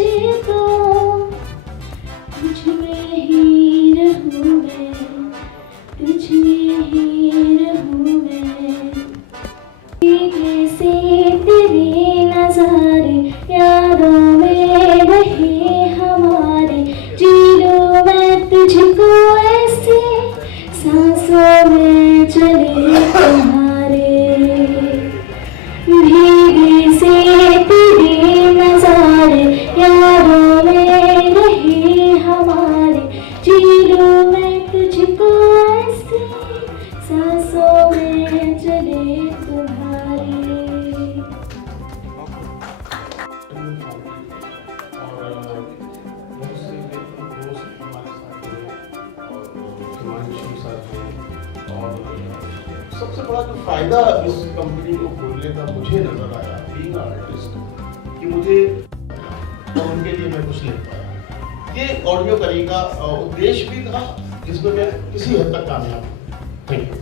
सोचे तो तुझ में ही रहूं मैं, तुझ में ही रहूं मैं। भीगे से तेरे नजारे यादों में रहे हमारे, जी लूं मैं तुझको ऐसे सांसों में चले तुम्हारे। भीगे से तेरे नजारे यादों में रहे हमारे, जी लूं मैं तुझको ऐसे सांसों में चले तुम्हारे। सबसे बड़ा जो फायदा इस कंपनी को खोलने का मुझे नजर आया बीइंग आर्टिस्ट, कि मुझे और उनके लिए मैं कुछ लिख पाया। ये ऑडियो करी का उद्देश्य भी था, जिसमें मैं किसी हद तक कामयाब हूँ। Thank you.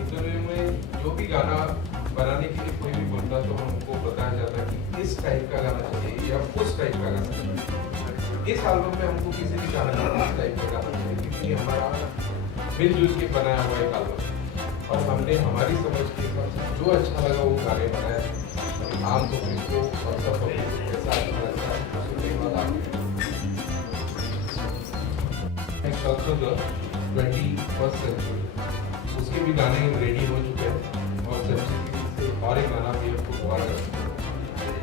इंटरव्यू में जो भी गाना बनाने के लिए कोई भी बोलता तो हमको बताया जाता कि इस टाइप का गाना चाहिए या उस टाइप का गाना चाहिए। इस एल्बम में हमको किसी भी गाना में इस टाइप का गाना चाहिए, क्योंकि हमारा मिलजुल के बनाया हुआ एक एल्बम, और हमने हमारी समझ के हिसाब से जो अच्छा लगा वो गाने बनाए। आम पब्लिक को और सब पब्लिक के साथ सुनने के बाद आगे 21st सेंचुरी उसके भी गाने रेडी हो चुके हैं, और सेंचुरी से और एक गाना भी आपको हुआ है,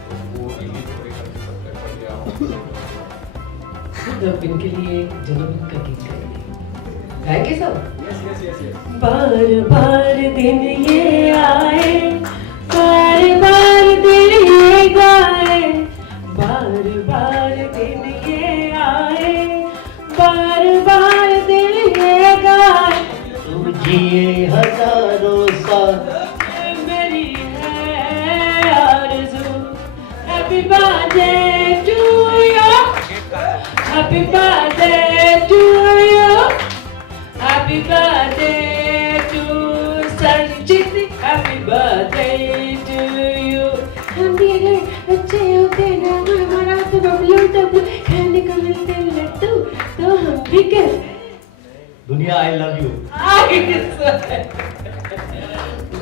तो वो रिलीज होने का सबसे पहले तब इनके लिए एक जन्मदिन का गीत गाएंगे। गाएंगे सब? yes. बार बार दिन ये आए, बार बार दिन ये गाए, बार बार दिन ये आए, बार बार दिन ये गाए। तू जिए हजारों साल, मेरी है आरज़ू। Happy birthday to you, happy birthday to you, happy birthday to Sanjeet, happy birthday to you. हम भी अगर बच्चे होते ना, हमारा तो बबलू खाने को मिलते लड्डू, तो हम भी कहते दुनिया I love you.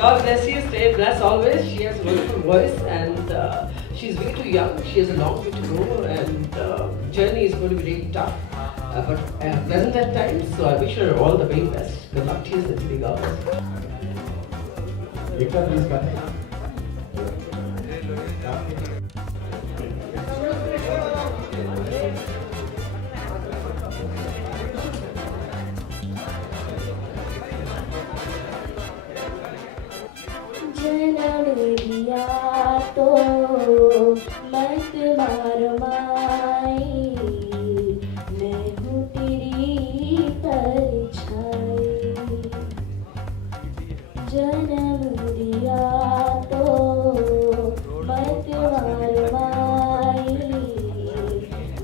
God bless you, stay blessed always. She has a wonderful voice, and she's way too young. She has a long way to go, and journey is going to be really tough, but pleasant at times. So I wish her all the very best. Good luck to you, Sanjay Gawar. एक बार please गाना। जन्म दिया तो मत मार माई, मैं हूँ तेरी परछाई। जन्म दिया तो मत मार माई,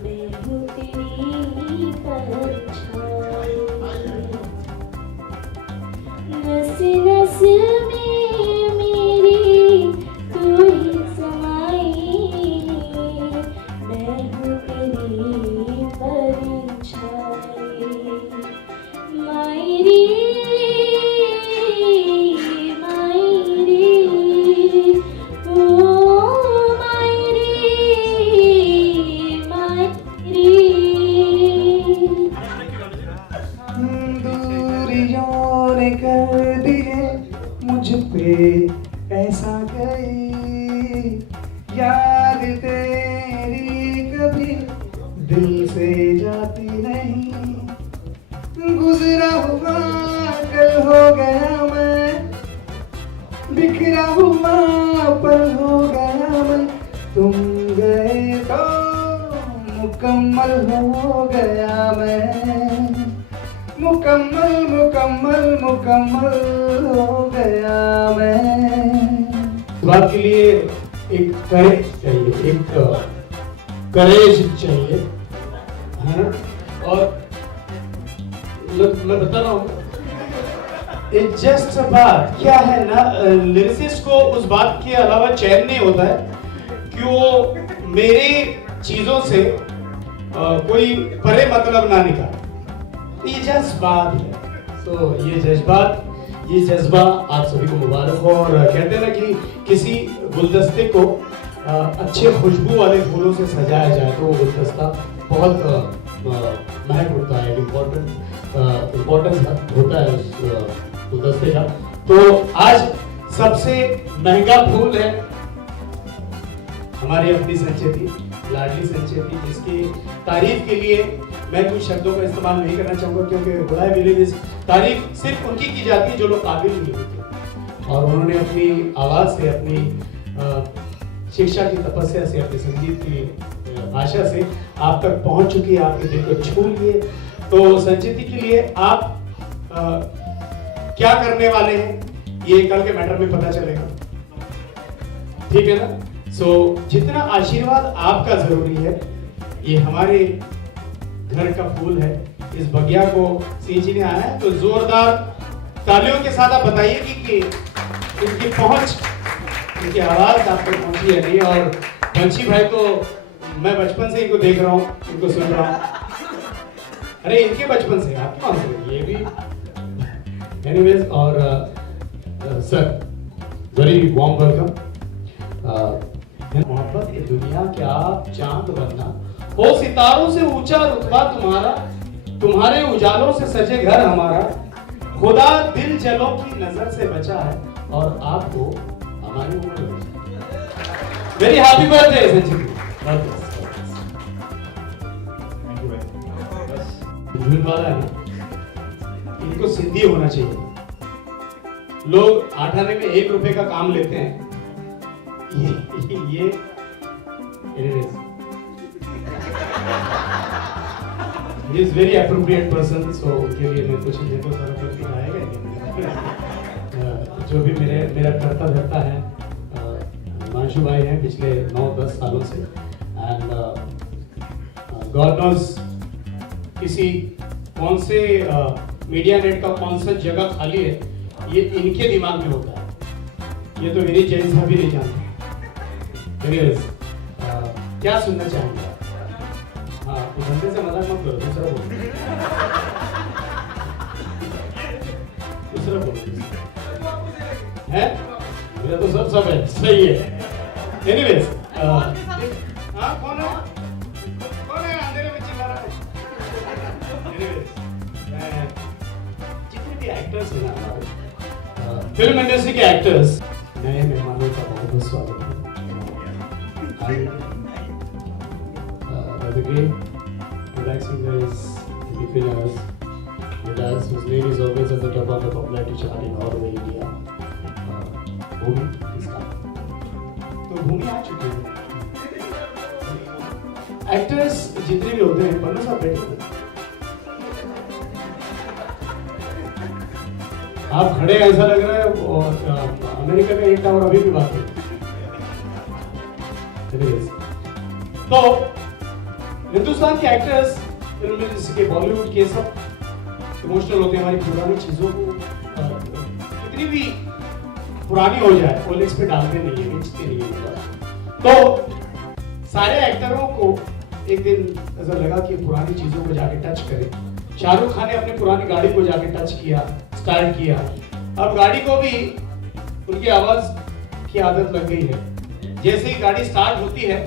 मैं हूँ तेरी परछाई। नस नस में मेरी तू ही समाई, मैं हूँ तेरी परछाई। मायरी मायरी ओ मायरी मायरी। दूरियों ने कर दिए मुझ पे ऐसा गई, याद तेरी कभी दिल से जाती नहीं। गुजरा हुआ कल हो गया मैं, बिखरा हुआ पल हो गया मैं, तुम गए तो मुकम्मल हो गया मैं, मुकम्मल मुकम्मल मुकम्मल हो गया मैं। इस बात के लिए एक करेज चाहिए, एक करेज चाहिए, है ना? और मैं बता रहा हूँ, इट्स जस्ट बात क्या है ना, लिरिसिस्ट को उस बात के अलावा चैन नहीं होता है कि वो मेरी चीजों से कोई परे मतलब ना निकाले। ये जज्बात है, तो ये जज्बा आप सभी को मुबारक हो। और कहते हैं ना कि किसी गुलदस्ते को अच्छे खुशबू वाले फूलों से सजाया जाए तो वो गुलदस्ता बहुत महक उठता है, इम्पोर्टेंस होता है उस गुलदस्ते का। तो आज सबसे महंगा फूल है हमारी अपनी संचेती, लाडली संचेती, जिसकी तारीफ के लिए मैं कुछ शब्दों का इस्तेमाल नहीं करना चाहूंगा, क्योंकि खुदा बिलीव इस तारीफ सिर्फ उनकी की जाती है जो लोग काबिल नहीं होते। और उन्होंने अपनी आवाज से, अपनी शिक्षा की तपस्या से, अपने संगीत की भाषा से आप तक पहुंच चुकी है, आपके दिल को छू लिए। तो संचेती के लिए आप क्या करने वाले हैं ये कल के मैटर में पता चलेगा, ठीक है ना। सो जितना आशीर्वाद आपका जरूरी है, ये हमारे घर का फूल है, इस बगिया को सींचने आया है, तो जोरदार तालियों के साथ आप बताइए कि इनकी पहुंच, इनकी आवाज आप तक पहुंची है नहीं। और बंशी भाई तो मैं बचपन से इनको देख रहा हूँ, इनको सुन रहा हूँ, अरे इनके बचपन से, आपके कौन से, ये भी एनीवेज। और सर वेरी वार्म वेलकम। मोहब्बत की दुनिया के आप चांद बनना हो, सितारों से ऊंचा रुतबा तुम्हारा, तुम्हारे उजालों से सजे घर हमारा, खुदा दिल जलों की नजर से बचा है और आपको हमारी उम्र बचा। Very happy birthday Sanjeev. झूठ वाला है ना, इनको सिद्धि होना चाहिए। लोग 8 आने में 1 रुपए का काम लेते हैं, ये इज वेरी अप्रोप्रिएट पर्सन, सो उनके लिए मैं कुछ नहीं तो सारा करके आएगा। जो भी मेरा करता धरता है, हिमांशु भाई हैं पिछले 9-10 सालों से, एंड गॉड नोज किसी कौन से मीडिया नेट का कौन सा जगह खाली है, ये इनके दिमाग में होता है, ये तो मेरी जैन साहब भी नहीं जानते। क्या सुनना चाहेंगे? हाँ, घंटे से मजाक मत करो, दूसरा बोलो, है मेरा तो सब है, सही है। एनीवेज, हाँ कौन है अंधेरे में चिल्ला रहा है? एनीवेज, जितने भी एक्टर्स हैं हमारे फिल्म इंडस्ट्री के एक्टर्स, नए मेहमानों का बहुत बहुत स्वागत है। The great relaxing guys, between us, with us, whose name is always at the top of the popularity chart in all over India. भूमि इसका, तो भूमि आ चुकी है। एक्टर्स जितने भी होते हैं, पन्नू साहब बैठे हैं, आप खड़े ऐसा लग रहा है और अमेरिका में एक टावर अभी भी बात है। तो हिंदुस्तान के एक्टर्स, फिल्म इंडस्ट्री के, बॉलीवुड के, सब इमोशनल होते हैं हमारी पुरानी चीजों को, कितनी भी पुरानी हो जाए ओलेक्स पे डालते नहीं है, बेचते नहीं है। तो सारे एक्टरों को एक दिन ऐसा लगा कि पुरानी चीजों को जाके टच करें। शाहरुख खान ने अपनी पुरानी गाड़ी को जाके टच किया, स्टार्ट किया। अब गाड़ी को भी उनकी आवाज की आदत लग गई है, जैसे ही गाड़ी स्टार्ट होती है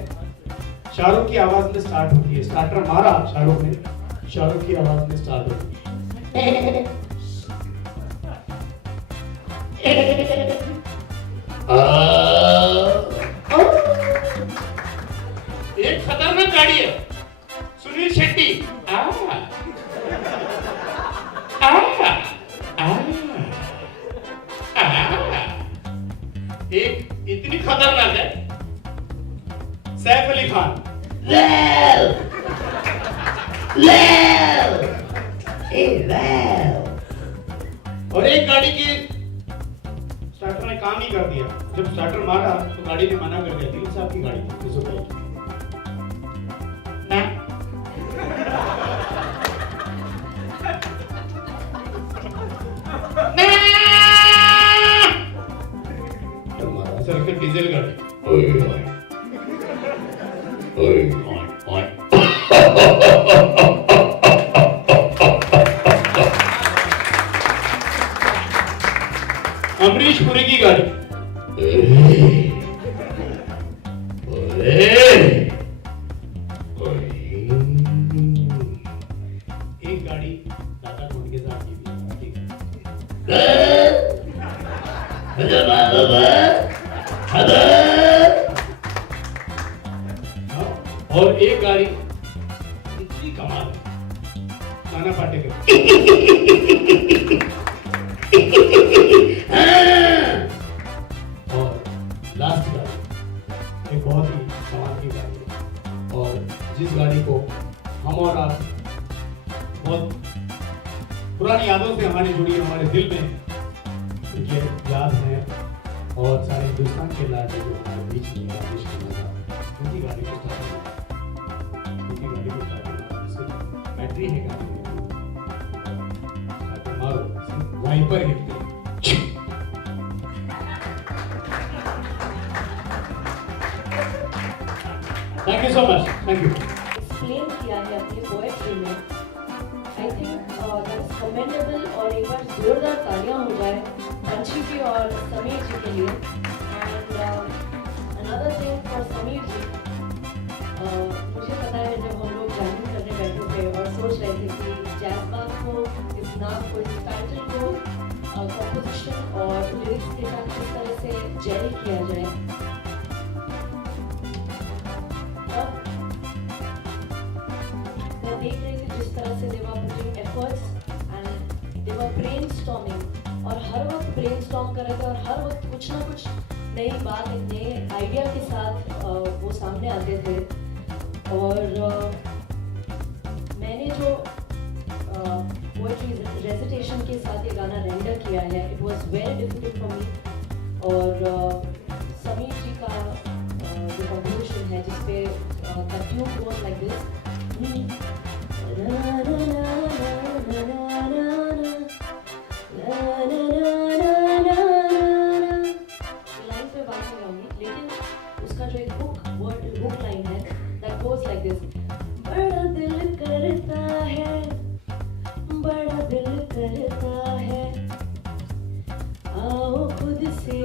शाहरुख की आवाज में स्टार्ट होती है। स्टार्टर मारा शाहरुख ने, शाहरुख की आवाज में स्टार्ट होती है। एक खतरनाक गाड़ी है, सुनील शेट्टी। एक इतनी खतरनाक है, सैफ अली खान। और एक गाड़ी की स्टार्टर ने काम ही कर दिया। जब स्टार्टर मारा तो गाड़ी ने मना कर दिया, 3 साल की गाड़ी थी, 222 ना। डीजल गाड़ी। अमरीश पुरी की गाड़ी। एक गाड़ी दादा टोन के साथ की भी। और एक गाड़ी इतनी कमाल है, नाना पाटेकर। और लास्ट गाड़ी एक बहुत ही कमाल की गाड़ी है, और जिस गाड़ी को हम और आप बहुत पुरानी यादों से हमारी जुड़ी, हमारे दिल में ये याद है, और सारे हिंदुस्तान के लाडले जो हमारे बीच में राजेश खन्ना साहब, उनकी गाड़ी को बैटरी है गाड़ी में, मारो वाइपर हिलते हैं। Thank you so much. Thank you. Explain किया है अपनी पोएट्री में, I think that is commendable. और एक बार जोरदार तालियां हो जाए पंछी जी और समीर जी के लिए। And another thing for Sameer ji, मुझे पता है जब हम लोग जैमिंग करने बैठे थे और सोच रहे थे कि जैज़बाज़ को, इस नाम को, इस टाइटल को कंपोजिशन और लिरिक्स के साथ किस तरह से जेल किया जाए, मैं देख रही थी जिस तरह से they were putting efforts and they were brainstorming, और हर वक्त brainstorm कर रहे थे, और हर वक्त कुछ ना कुछ नई बात, एक नए आइडिया के साथ वो सामने आते थे। और मैंने जो पोएट्री रेसिटेशन के साथ ये गाना रेंडर किया है, it was very difficult for me. और समीर जी का जो कंपोजिशन है जिसपे the tune goes like this, line पे बात नहीं आऊंगी, लेकिन उसका जो एक हुक लाइन है दैट गोस लाइक दिस, बड़ा दिल करता है, बड़ा दिल करता है, आओ खुद से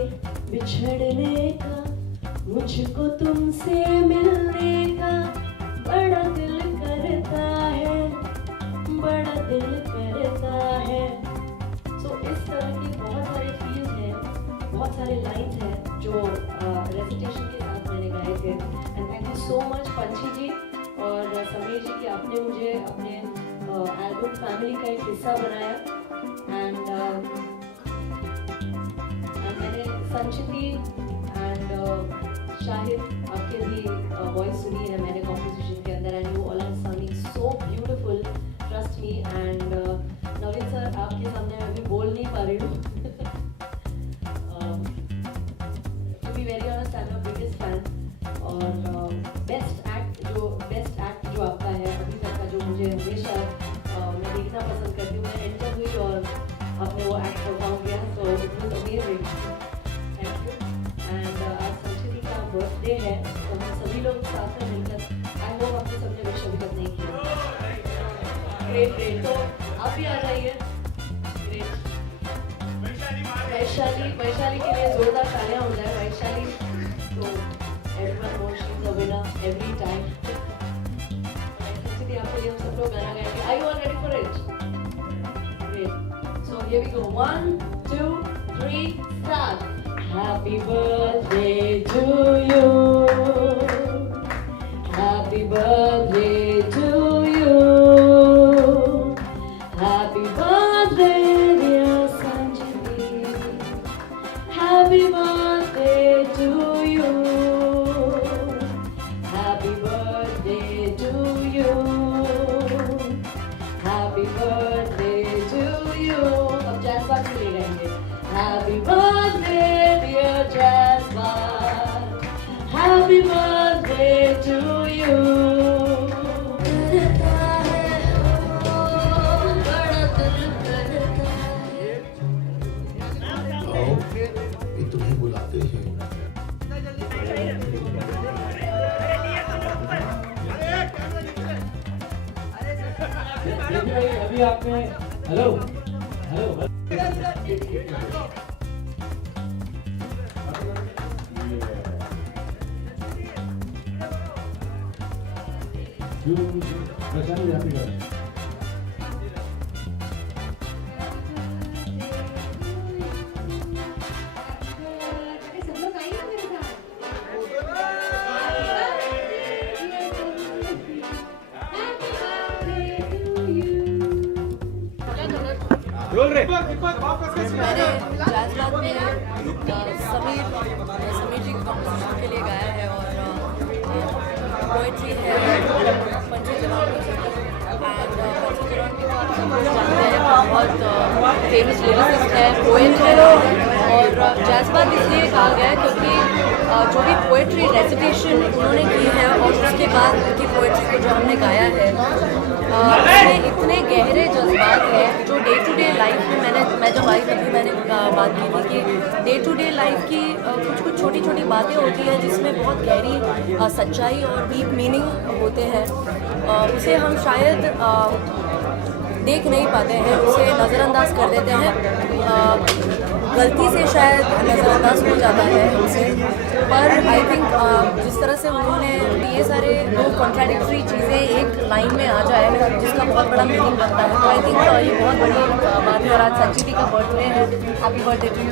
बिछड़ने का, मुझको तुमसे मिलने का, बड़ा दिल करता है, बड़ा दिल करता है। सो इस तरह की बहुत सारे फील्स हैं, बहुत सारे लाइन्स हैं जो रेसिटेशन के साथ मैंने गाए थे। And thank you so much पंछी जी और समीर जी कि आपने मुझे अपने एल्बम फैमिली का एक हिस्सा बनाया। एंड मैंने संचिती एंड शाहिद आपके भी वॉइस सुनी है मैंने कॉम्पोजिशन के अंदर, and you all are sounding so beautiful, trust me. And Naveen sir, आपके सामने मैं अभी बोल नहीं पा रही हूँ। To be very honest, I am your biggest fan. और बेस्ट एक्ट जो आपका है अभी तक का, जो मुझे हमेशा मैं देखना पसंद करती हूँ, मैं एंटर हुई और आपने वो एक्ट परफॉर्म किया, so it was amazing, thank you. And आज संचिती का बर्थडे है, तो हम सभी लोग साथ में मिलकर, आई होप आपने सबने विश अभी तक नहीं किया। ग्रेट, तो आप भी आ जाइए। ग्रेट, वैशाली के लिए जोरदार तालियां हो जाए। वैशाली, तो everyone knows she is a winner every time. Sanchiti, आपके लिए हम सब लोग गाना गाएंगे। Are you all ready for it? Great. So here we go. 1, 2, 3, start. Happy birthday to you. Happy birthday to you. Happy birthday, dear Sanjiti. Happy birthday to you. Happy birthday to you. Happy birthday to you. अब जैज़बाज़ के लिए गाएंगे। Happy birthday dear जैज़बाज़. Happy birthday to you. करता है वो बड़ा दिल करता है। आओ, ये तुम्हें बुलाते हैं। अभी आपने हेलो हेलो सब लोग आइए ना मेरे साथ। मैंने जैज़बाद में समीर जी कॉम्पोजिशन के लिए गाया है और पोइट्री है पंची जवानी जी की एंड पंची जवानी को आप सब लोग जानते हैं बहुत फेमस लिरिसिस्ट है पोएट है और जैज़बाद इसलिए कहा गया है क्योंकि जो भी पोइट्री रेसिटेशन उन्होंने की है और उसके बाद उनकी पोइट्री को जो हमने गाया है उसमें इतने गहरे जज्बात हैं जो डे टू डे लाइफ में मैं जब आई तभी मैंने बात की थी कि डे टू डे लाइफ की कुछ कुछ छोटी छोटी बातें होती हैं जिसमें बहुत गहरी सच्चाई और डीप मीनिंग होते हैं उसे हम शायद देख नहीं पाते हैं उसे नज़रअंदाज कर देते हैं गलती से शायद नज़रअंदाज हो जाता है उसे पर आई थिंक जिस तरह से उन्होंने ये सारे दो कॉन्ट्राडिक्टरी चीज़ें एक लाइन में आ जाए जिसका बहुत बड़ा मीनिंग बनता है तो आई थिंक ये बहुत बड़ी बात है और आज संचिति का बर्थडे है हैप्पी बर्थडे टू यू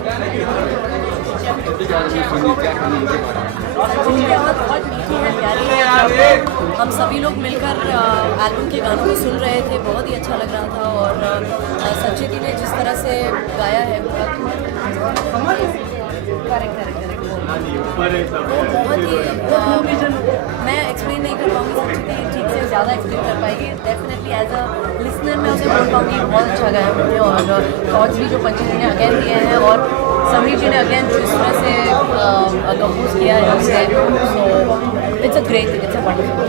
बहुत मीठी है प्यारी है हम सभी लोग मिलकर एल्बम के गानों को सुन रहे थे बहुत ही अच्छा लग रहा था और संचिति ने जिस तरह से गाया है वो बहुत ही मैं एक्सप्लेन नहीं कर पाऊँगी संचिति ठीक से ज़्यादा एक्सप्लेन कर पाएगी डेफिनेटली एज अ लिसनर मैं उसे बोल पाऊँगी बहुत अच्छा गाया मुझे और थॉट्स भी जो पंची जी ने अगेन दिए हैं और समीर जी ने अगेन जो इस तरह से कंपोज किया है उसे so it's a great it's a wonderful.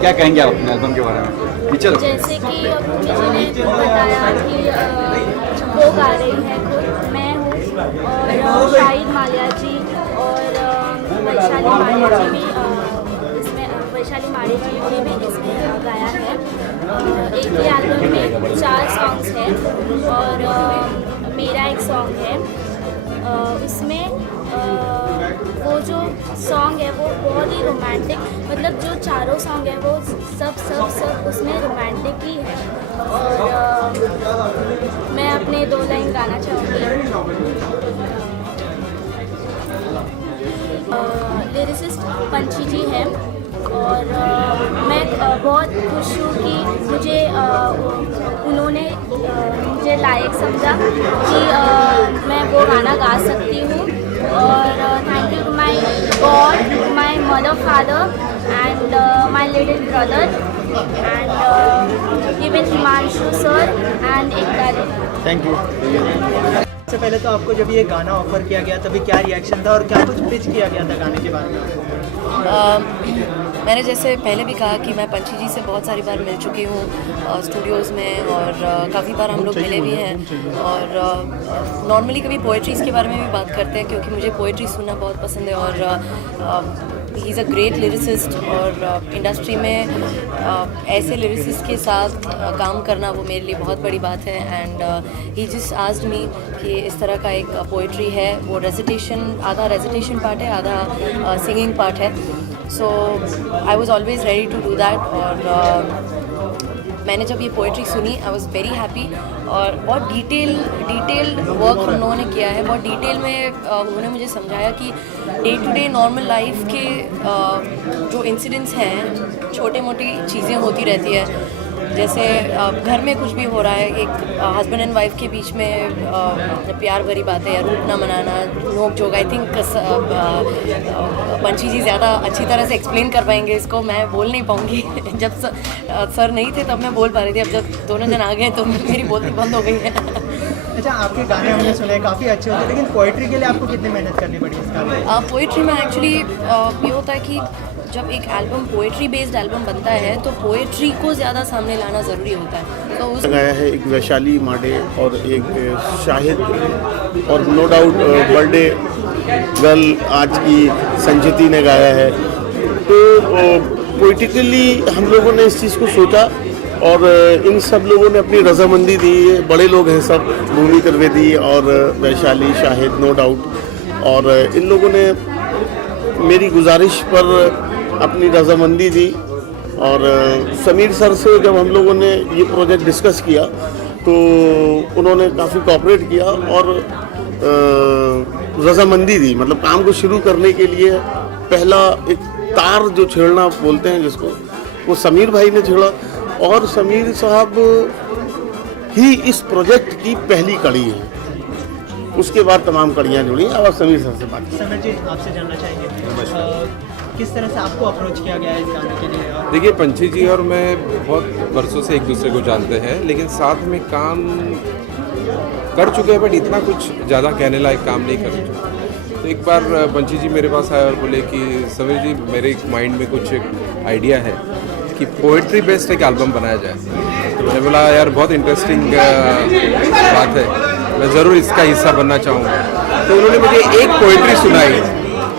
क्या कहेंगे आप अपने एल्बम के बारे में? जैसे कि मुझे ने बताया कि वो गा रही है खुद मैं हूँ और शाहिद माल्या जी और वैशाली माल्या जी भी इसमें वैशाली माल्या जी ने भी इसमें गाया है एक ही एल्बम में 4 सॉन्ग्स हैं और मेरा एक सॉन्ग है इसमें वो जो सॉन्ग है वो बहुत ही रोमांटिक मतलब जो चारों सॉन्ग है वो सब उसमें रोमांटिक ही है और मैं अपने 2 लाइन गाना चाहूँगी। लिरिसिस्ट पंची जी हैं और मैं बहुत खुश हूँ कि मुझे उन्होंने मुझे लायक समझा कि मैं वो गाना गा सकती हूँ और thank you to my God my mother father and my little brother and even Himanshu sir and Ekta. Thank you. सबसे पहले तो आपको जब ये गाना ऑफर किया गया तभी क्या रिएक्शन था और क्या कुछ पिच किया गया था गाने के बारे में? मैंने जैसे पहले भी कहा कि मैं पंची जी से बहुत सारी बार मिल चुकी हूँ स्टूडियोज़ में और काफ़ी बार हम लोग मिले भी हैं और नॉर्मली कभी पोइट्रीज़ के बारे में भी बात करते हैं क्योंकि मुझे पोइट्री सुनना बहुत पसंद है और he is a great lyricist और इंडस्ट्री में ऐसे लिरिसिस्ट के साथ काम करना वो मेरे लिए बहुत बड़ी बात है and he just asked me कि इस तरह का एक पोइट्री है वो रेसिटेशन आधा रेसिटेशन पार्ट है आधा सिंगिंग पार्ट है so I was always ready to do that और मैंने जब ये पोइट्री सुनी आई वॉज वेरी हैप्पी और बहुत डिटेल्ड वर्क उन्होंने किया है बहुत डिटेल में उन्होंने मुझे समझाया कि day to day normal life के जो इंसिडेंट्स हैं छोटे मोटी चीज़ें होती रहती है जैसे घर में कुछ भी हो रहा है एक हस्बैंड एंड वाइफ के बीच में प्यार भरी बातें या रूठ ना मनाना नोक जोक आई थिंक पंची जी ज़्यादा अच्छी तरह से एक्सप्लेन कर पाएंगे इसको मैं बोल नहीं पाऊँगी जब सर नहीं थे तब मैं बोल पा रही थी अब जब दोनों जन आ गए तो मेरी बोलती बंद हो गई है। अच्छा आपके गाने हमने सुने काफ़ी अच्छे होते हैं लेकिन पोइट्री के लिए आपको कितनी मेहनत करनी पड़ी इसका? पोइट्री में एक्चुअली ये होता है कि जब एक एल्बम पोएट्री बेस्ड एल्बम बनता है तो पोएट्री को ज़्यादा सामने लाना ज़रूरी होता है तो उस गाया है एक वैशाली माडे और एक शाहिद और नो डाउट बर्थडे गर्ल आज की संचिति ने गाया है तो पोइटिकली हम लोगों ने इस चीज़ को सोचा और इन सब लोगों ने अपनी रजामंदी दी। बड़े लोग हैं सब, भूमि त्रिवेदी और वैशाली शाहिद, नो डाउट। और इन लोगों ने मेरी गुजारिश पर अपनी रजामंदी दी। और समीर सर से जब हम लोगों ने ये प्रोजेक्ट डिस्कस किया तो उन्होंने काफ़ी कोऑपरेट किया और रजामंदी दी। मतलब काम को शुरू करने के लिए पहला एक तार जो छेड़ना बोलते हैं जिसको, वो समीर भाई ने छेड़ा। और समीर साहब ही इस प्रोजेक्ट की पहली कड़ी है, उसके बाद तमाम कड़ियाँ जुड़ी। अब आप समीर सर से बात करें। समीर जी, आपसे जानना चाहेंगे किस तरह से आपको अप्रोच किया गया है इस गाने के लिए? देखिए, पंछी जी और मैं बहुत वर्षों से एक दूसरे को जानते हैं, लेकिन साथ में काम कर चुके हैं, बट इतना कुछ ज़्यादा कहने लायक काम नहीं कर चुके। तो एक बार पंछी जी मेरे पास आए और बोले कि समीर जी, मेरे माइंड में कुछ एक आइडिया है कि पोइट्री बेस्ड एक एल्बम बनाया जाए। तो मैंने बोला यार बहुत इंटरेस्टिंग बात है, मैं ज़रूर इसका हिस्सा बनना चाहूँगा। तो उन्होंने मुझे एक पोइट्री सुनाई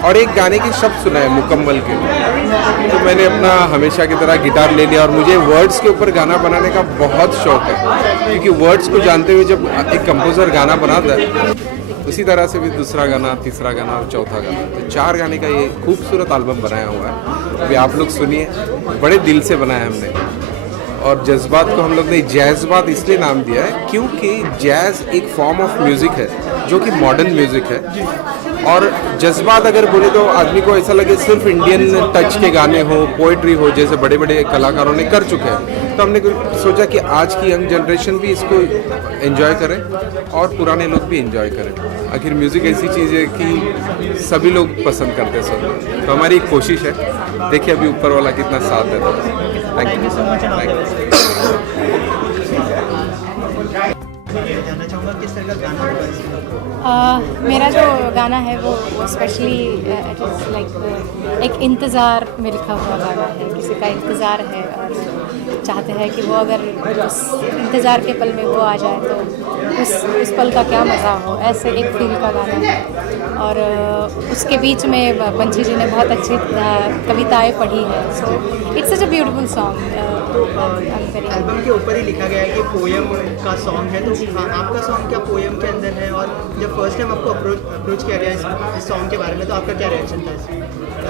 और एक गाने के शब्द सुनाए मुकम्मल के। तो मैंने अपना हमेशा की तरह गिटार ले लिया और मुझे वर्ड्स के ऊपर गाना बनाने का बहुत शौक है, क्योंकि वर्ड्स को जानते हुए जब एक कंपोज़र गाना बनाता है, उसी तरह से भी दूसरा गाना, तीसरा गाना और चौथा गाना, तो 4 गाने का ये खूबसूरत एल्बम बनाया हुआ है। अभी आप लोग सुनिए, बड़े दिल से बनाया हमने। और जज्बात को हम लोग ने जैज़बात इसलिए नाम दिया है क्योंकि जैज़ एक फॉर्म ऑफ म्यूज़िक है जो कि मॉडर्न म्यूज़िक है। और जज्बात अगर बोले तो आदमी को ऐसा लगे सिर्फ इंडियन टच के गाने हो, पोइट्री हो, जैसे बड़े बड़े कलाकारों ने कर चुके हैं। तो हमने सोचा कि आज की यंग जनरेशन भी इसको एंजॉय करें और पुराने लोग भी एंजॉय करें। आखिर म्यूज़िक ऐसी चीज़ है कि सभी लोग पसंद करते हैं सब। तो हमारी एक कोशिश है, देखिए अभी ऊपर वाला कितना साथ देता है। Thank you so much. जानना चाहूँगा किस तरह का गाना होगा? मेरा जो गाना है वो स्पेशली इट इज़ लाइक एक इंतज़ार में लिखा हुआ गाना है। किसी का इंतज़ार है और चाहते हैं कि वो अगर उस इंतज़ार के पल में वो आ जाए तो उस पल का क्या मज़ा हो, ऐसे एक फील का गाना है। और उसके बीच में पंछी जी ने बहुत अच्छी कविताएं पढ़ी है। So it's such a beautiful song. Album के ऊपर ही लिखा गया है कि पोएम का सॉन्ग है, तो आपका सॉन्ग क्या पोएम के अंदर है? और जब फर्स्ट टाइम आपको अप्रोच किया गया इस सॉन्ग के बारे में तो आपका क्या रिएक्शन था इसमें?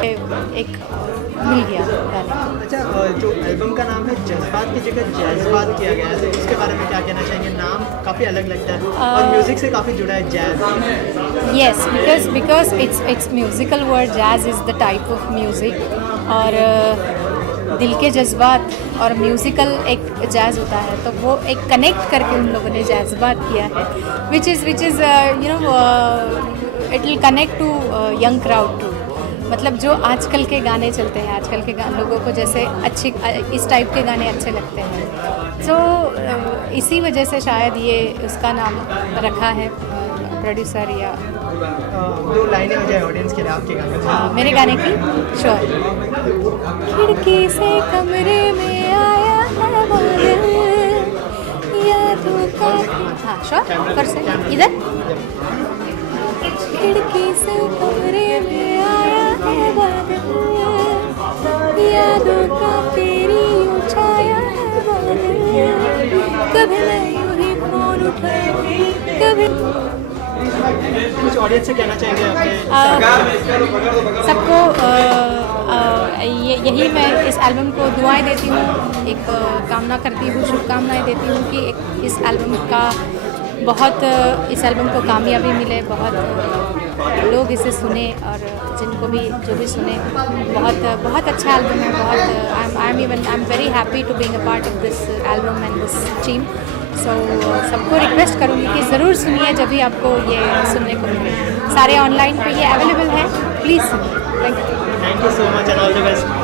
एक मिल गया गाना। अच्छा, जो एल्बम का नाम है जज्बात की जगह जैज़बात किया गया है, तो इसके बारे में क्या कहना चाहेंगे? नाम काफ़ी अलग लगता है और म्यूज़िक से काफ़ी जुड़ा है jazz. Yes, because it's musical word. Jazz is the type of music और दिल के जज्बात और म्यूज़िकल एक जैज़ होता है, तो वो एक कनेक्ट करके उन लोगों ने जैज़बात किया है, which is you know it will connect to young crowd too. मतलब जो आजकल के गाने चलते हैं, आजकल के लोगों को जैसे अच्छे इस टाइप के गाने अच्छे लगते हैं, तो इसी वजह से शायद ये उसका नाम रखा है प्रोड्यूसर। या 2 लाइनें हो जाए ऑडियंस के लिए आपके गाने में। मेरे गाने की श्योर। खिड़की से कमरे में आया है बादल, यादों का। हाँ श्योर, कर से इधर। खिड़की से कमरे में आया है बादल, यादों का तेरी छाया है बादल। कभी मैं यूं ही फोन उठाऊं, कभी। कुछ ऑडियंस से कहना चाहेंगे अपने सबको? यही मैं इस एल्बम को दुआएं देती हूँ, एक कामना करती हूँ, शुभकामनाएं देती हूँ कि इस एल्बम को कामयाबी मिले, बहुत लोग इसे सुने और जिनको भी जो भी सुने, बहुत अच्छा एल्बम है। I am very happy to being a part of this album and this team. So सबको रिक्वेस्ट करूँगी कि ज़रूर सुनिए जब भी आपको ये सुनने को मिले। सारे ऑनलाइन पे ये अवेलेबल है, प्लीज़ सुनिए। Thank you so much and all the best.